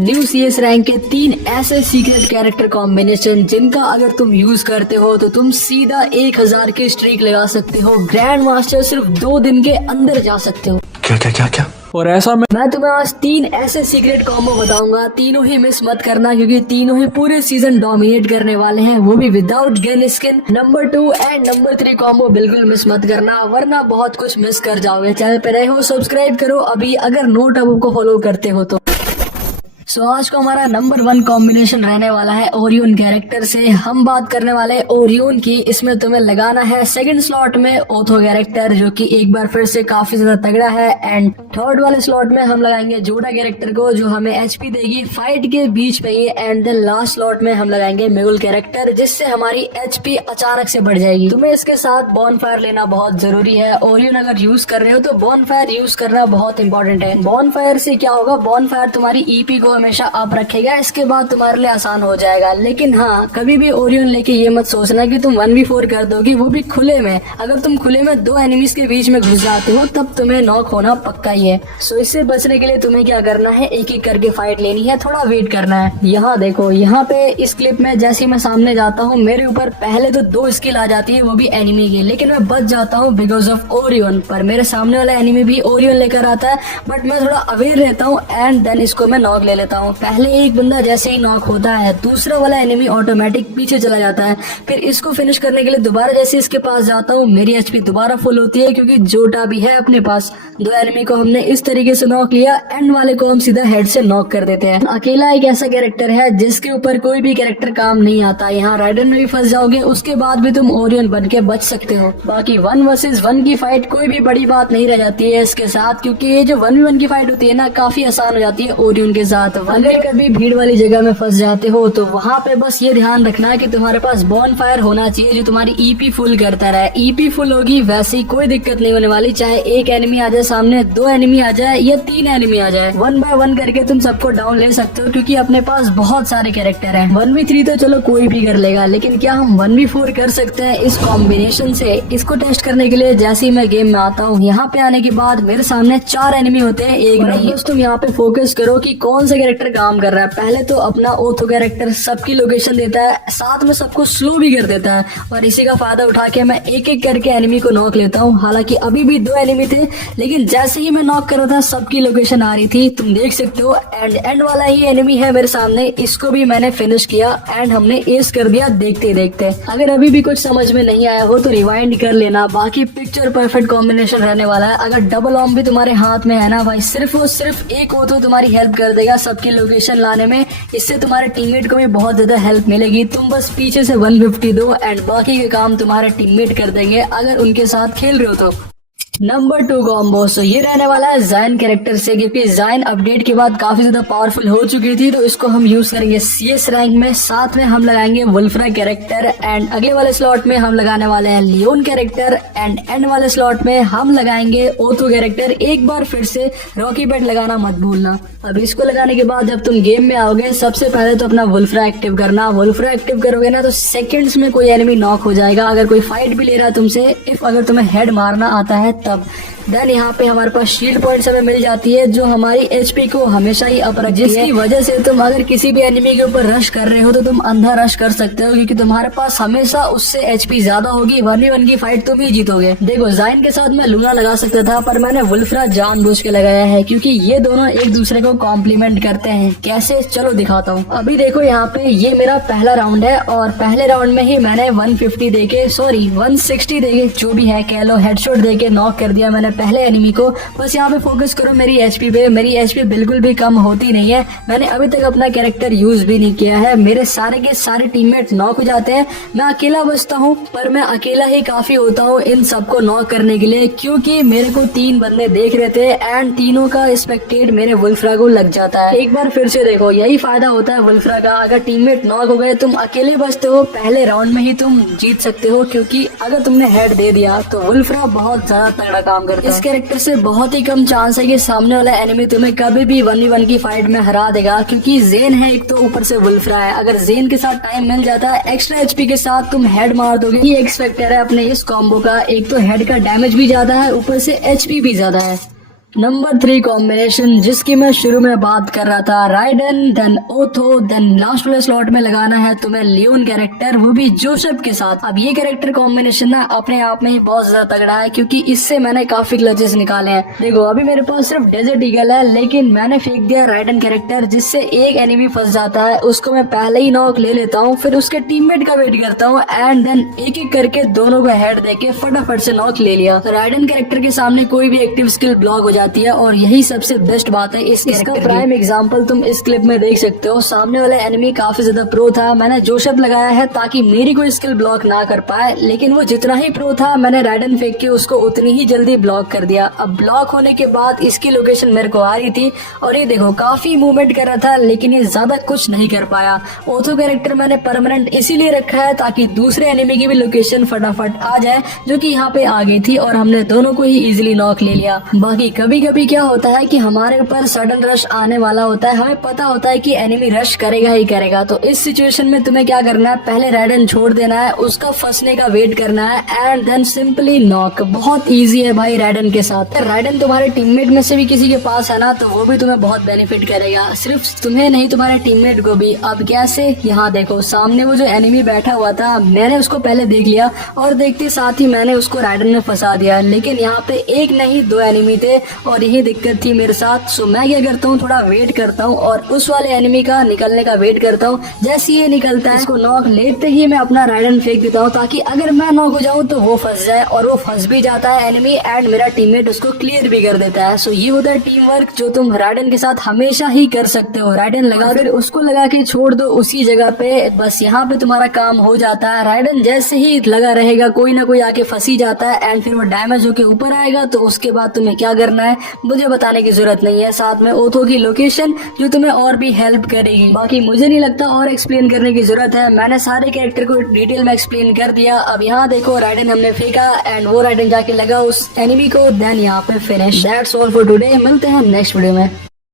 New CS rank के 3 ऐसे secret character combination जिनका अगर तुम यूज करते हो तो तुम सीधा 1000 की स्ट्रीक लगा सकते हो, ग्रैंड मास्टर सिर्फ 2 दिन के अंदर जा सकते हो। क्या और ऐसा मैं तुम्हें आज 3 ऐसे सीक्रेट कॉम्बो बताऊंगा, तीनों ही मिस मत करना क्योंकि तीनों ही पूरे सीजन डोमिनेट करने वाले हैं, वो भी without gun skin. Number 2 and number 3 combo बिल्कुल मिस मत करना वरना बहुत कुछ मिस कर जाओगे। चैनल पे नए हो सब्सक्राइब करो अभी अगर नोट अब को फॉलो करते हो तो। सो आज को हमारा नंबर 1 कॉम्बिनेशन रहने वाला है ओरियन कैरेक्टर से। हम बात करने वाले हैं ओरियन की। इसमें तुम्हें लगाना है सेकंड स्लॉट में ओथो कैरेक्टर जो कि एक बार फिर से काफी ज्यादा तगड़ा है, एंड थर्ड वाले स्लॉट में हम लगाएंगे जोडा कैरेक्टर को जो हमें एचपी देगी फाइट के बीच में ही, एंड देन लास्ट स्लॉट में हम लगाएंगे मेगुल कैरेक्टर जिससे हमारी एचपी अचानक से बढ़ जाएगी। तुम्हें इसके साथ बॉनफायर लेना बहुत जरूरी है। ओरियन अगर यूज कर रहे हो तो बॉनफायर यूज करना बहुत इंपॉर्टेंट है। बॉनफायर से क्या होगा, बॉनफायर तुम्हारी ईपी को हमेशा अप रखेगा, इसके बाद तुम्हारे लिए आसान हो जाएगा। लेकिन हाँ, कभी भी ओरियन लेके ये मत सोचना कि तुम 1v4 कर दोगे, वो भी खुले में। अगर तुम खुले में 2 एनिमीज के बीच में घुस जाते हो तब तुम्हें नॉक होना पक्का ही है। सो इससे बचने के लिए तुम्हें क्या करना है, एक एक करके फाइट लेनी है, थोड़ा वेट करना है। यहाँ देखो, यहाँ पे इस क्लिप में जैसे मैं सामने जाता हूँ मेरे ऊपर पहले तो 2 स्किल आ जाती है, वो भी एनिमी की, लेकिन मैं बच जाता हूँ बिकॉज ऑफ ओरियन। पर मेरे सामने वाला एनिमी भी ओरियन लेकर आता है, बट मैं थोड़ा अवेयर रहता हूँ एंड देन इसको मैं नॉक ले लेता हूँ। पहले एक बंदा जैसे ही नॉक होता है दूसरा वाला एनिमी ऑटोमेटिक पीछे चला जाता है। फिर इसको फिनिश करने के लिए दोबारा जैसे इसके पास जाता हूँ मेरी एचपी दोबारा फुल होती है क्योंकि जोटा भी है अपने पास। 2 एनिमी को हमने इस तरीके से नॉक लिया, एंड वाले को हम सीधा हेड से नॉक कर देते हैं। अकेला एक ऐसा कैरेक्टर है जिसके ऊपर कोई भी कैरेक्टर काम नहीं आता। यहाँ राइडर में भी फंस जाओगे उसके बाद भी तुम ओरियन बन के बच सकते हो। बाकी 1 वर्सेस 1 की फाइट कोई भी बड़ी बात नहीं रह जाती है इसके साथ, क्योंकि ये जो 1v1 की फाइट होती है ना काफी आसान हो जाती है ओरियन के साथ। अगर कभी भीड़ वाली जगह में फंस जाते हो तो वहाँ पे बस ये ध्यान रखना है कि तुम्हारे पास बॉनफायर होना चाहिए जो तुम्हारी ईपी फुल करता रहे। ईपी फुल होगी वैसे ही कोई दिक्कत नहीं होने वाली, चाहे एक एनिमी आ जाए सामने, 2 एनिमी आ जाए या 3 एनिमी आ जाए, 1 बाय 1 करके तुम सबको डाउन ले सकते हो क्योंकि अपने पास बहुत सारे कैरेक्टर हैं। 1v3 तो चलो कोई भी कर लेगा, लेकिन क्या हम 1v4 कर सकते हैं इस कॉम्बिनेशन से? इसको टेस्ट करने के लिए जैसे ही मैं गेम में आता हूँ, यहाँ पे आने के बाद मेरे सामने 4 एनिमी होते हैं, एक नहीं। तुम यहाँ पे फोकस करो कि कौन सा कैरेक्टर काम कर रहा है। पहले तो अपना ओथो कैरेक्टर सबकी लोकेशन देता है, साथ में सबको स्लो भी कर देता है, और इसी का फायदा उठा के मैं एक एक करके एनिमी को नॉक लेता हूँ। हालांकि अभी भी 2 एनिमी थे, लेकिन जैसे ही मैं नॉक कर रहा था सबकी लोकेशन आ रही थी, तुम देख सकते हो। एंड वाला ही एनिमी है मेरे सामने, इसको भी मैंने फिनिश किया एंड हमने एस कर दिया देखते देखते। अगर अभी भी कुछ समझ में नहीं आया हो तो रिवाइंड कर लेना। बाकी पिक्चर परफेक्ट कॉम्बिनेशन रहने वाला है। अगर डबल ऑम भी तुम्हारे हाथ में है ना भाई, सिर्फ और सिर्फ एक हो तो तुम्हारी हेल्प कर देगा सबकी लोकेशन लाने में। इससे तुम्हारे टीममेट को भी बहुत ज्यादा हेल्प मिलेगी। तुम बस पीछे से 150 दो एंड बाकी के काम तुम्हारे टीममेट कर देंगे अगर उनके साथ खेल रहे हो तो। नंबर 2 कॉम्बो, सो ये रहने वाला है ज़ाइन कैरेक्टर से, क्योंकि ज़ाइन अपडेट के बाद काफी ज्यादा पावरफुल हो चुकी थी, तो इसको हम यूज करेंगे CS रैंक में। साथ में हम लगाएंगे वुल्फ्रा कैरेक्टर, एंड अगले वाले स्लॉट में हम लगाने वाले हैं लियोन कैरेक्टर, एंड वाले स्लॉट में हम लगाएंगे ओथो कैरेक्टर। एक बार फिर से रॉकी बैट लगाना मत भूलना। अब इसको लगाने के बाद जब तुम गेम में आओगे सबसे पहले तो अपना वुल्फ्रा एक्टिव करना। वुल्फ्रा एक्टिव करोगे ना तो सेकंड्स में कोई एनिमी नॉक हो जाएगा अगर कोई फाइट भी ले रहा है तुमसे, इफ अगर तुम्हें हेड मारना आता है तब। देन यहाँ पे हमारे पास शील्ड पॉइंट्स हमें मिल जाती है जो हमारी एचपी को हमेशा ही अप रखती है, जिसकी वजह से तुम अगर किसी भी एनिमी के ऊपर रश कर रहे हो तो तुम अंधा रश कर सकते हो क्योंकि तुम्हारे पास हमेशा उससे एचपी ज्यादा होगी। 1v1 की फाइट तुम ही जीतोगे। देखो, ज़ाइन के साथ मैं लूना लगा सकता था पर मैंने वुल्फ्रा जानबूझ के लगाया है क्योंकि ये दोनों एक दूसरे को कॉम्प्लीमेंट करते हैं। कैसे, चलो दिखाता हूँ। अभी देखो यहाँ पे ये मेरा पहला राउंड है और पहले राउंड में ही मैंने 150 देके 160 देके जो भी है कह लो हेडशॉट देके नॉक कर दिया मैंने पहले एनिमी को। बस यहाँ पे फोकस करो मेरी एचपी पे। मेरी एचपी बिल्कुल भी कम होती नहीं है। मैंने अभी तक अपना कैरेक्टर यूज भी नहीं किया है। मेरे सारे के सारे टीममेट नॉक हो जाते हैं, मैं अकेला बचता हूँ, पर मैं अकेला ही काफी होता हूँ इन सबको नॉक करने के लिए क्योंकि मेरे को 3 बंदे देख रहे थे एंड तीनों का स्पेक्टेट मेरे वुल्फ्रा को लग जाता है। एक बार फिर से देखो, यही फायदा होता है वुल्फ्रा का। अगर टीममेट नॉक हो गए, तुम अकेले बचते हो, पहले राउंड में ही तुम जीत सकते हो क्योंकि अगर तुमने हेड दे दिया तो वुल्फ्रा बहुत ज्यादा तगड़ा काम करता है। इस कैरेक्टर से बहुत ही कम चांस है कि सामने वाला एनिमी तुम्हें कभी भी 1v1 की फाइट में हरा देगा क्योंकि ज़ेन है एक तो ऊपर से वुल्फ्रा है। अगर ज़ेन के साथ टाइम मिल जाता है, एक्स्ट्रा एचपी के साथ तुम हेड मार दोगे। ये एक्स फैक्टर है अपने इस कॉम्बो का। एक तो हेड का डैमेज भी ज्यादा है, ऊपर से एचपी भी ज्यादा है। नंबर 3 कॉम्बिनेशन जिसकी मैं शुरू में बात कर रहा था, राइडन देन ओथो देन लास्ट वाले स्लॉट में लगाना है तुम्हें लियोन कैरेक्टर, वो भी जोसेफ के साथ। अब ये कैरेक्टर कॉम्बिनेशन ना अपने आप में ही बहुत ज्यादा तगड़ा है क्योंकि इससे मैंने काफी क्लचेस निकाले हैं। देखो अभी मेरे पास सिर्फ डेजर्ट ईगल है लेकिन मैंने फेंक दिया राइडन कैरेक्टर जिससे एक एनिमी फंस जाता है, उसको मैं पहले ही नॉक ले लेता हूँ, फिर उसके टीममेट का वेट करता हूँ एंड देन एक एक करके दोनों को हेड देके फटाफट से नॉक ले लिया। राइडन कैरेक्टर के सामने कोई भी एक्टिव स्किल ब्लॉक हो जाती है और यही सबसे बेस्ट बात है इसका प्राइम एग्जांपल तुम इस क्लिप में देख सकते हो। सामने वाला एनिमी काफी ज्यादा प्रो था, मैंने जोसेफ लगाया है ताकि मेरी कोई स्किल ब्लॉक ना कर पाए, लेकिन वो जितना ही प्रो था मैंने राइडन फेंक के उसको उतनी ही जल्दी ब्लॉक कर दिया। अब ब्लॉक होने के बाद इसकी लोकेशन मेरे को आ रही थी और ये देखो काफी मूवमेंट कर रहा था लेकिन ये ज्यादा कुछ नहीं कर पाया। ओथो कैरेक्टर मैंने परमानेंट इसीलिए रखा है ताकि दूसरे एनिमी की भी लोकेशन फटाफट आ जाए जो कि यहाँ पे आ गई थी और हमने दोनों को ही इजीली नॉक ले लिया। बाकी कभी कभी क्या होता है कि हमारे ऊपर सडन रश आने वाला होता है, हमें पता होता है कि एनिमी रश करेगा ही करेगा, तो इस सिचुएशन में तुम्हें क्या करना है, पहले राइडन छोड़ देना है, उसका फंसने का वेट करना है एंड देन सिंपली नॉक। बहुत इजी है भाई राइडन के साथ। राइडन तुम्हारे टीममेट में से भी किसी के पास है ना तो वो भी तुम्हें बहुत बेनिफिट करेगा, सिर्फ तुम्हें नहीं तुम्हारे टीममेट को भी। अब कैसे, यहाँ देखो सामने वो जो एनिमी बैठा हुआ था मैंने उसको पहले देख लिया और देखते साथ ही मैंने उसको राइडन में फंसा दिया, लेकिन यहाँ पे एक नहीं दो एनिमी थे और यही दिक्कत थी मेरे साथ। सो मैं क्या करता हूँ, थोड़ा वेट करता हूँ और उस वाले एनिमी का निकलने का वेट करता हूँ। जैसे ये निकलता है इसको नॉक लेते ही मैं अपना राइडन फेंक देता हूँ ताकि अगर मैं नॉक हो जाऊँ तो वो फंस जाए, और वो फंस भी जाता है एनिमी एंड मेरा टीममेट उसको क्लियर भी कर देता है। सो ये होता है टीम वर्क जो तुम राइडन के साथ हमेशा ही कर सकते हो। राइडन लगा फिर उसको लगा के छोड़ दो उसी जगह पे, बस यहाँ पे तुम्हारा काम हो जाता है। राइडन जैसे ही लगा रहेगा कोई ना कोई आके फंसी जाता है एंड फिर वो डैमेज होके ऊपर आएगा, तो उसके बाद तुम्हें क्या करना है मुझे बताने की जरूरत नहीं है, साथ में ओथो की लोकेशन जो तुम्हें और भी हेल्प करेगी। बाकी मुझे नहीं लगता और एक्सप्लेन करने की जरूरत है, मैंने सारे कैरेक्टर को डिटेल में एक्सप्लेन कर दिया। अब यहाँ देखो राइडन हमने फेंका एंड वो राइडन जाके लगा उस एनिमी को, देन यहाँ पे finish. That's all for today, मिलते हैं नेक्स्ट वीडियो में।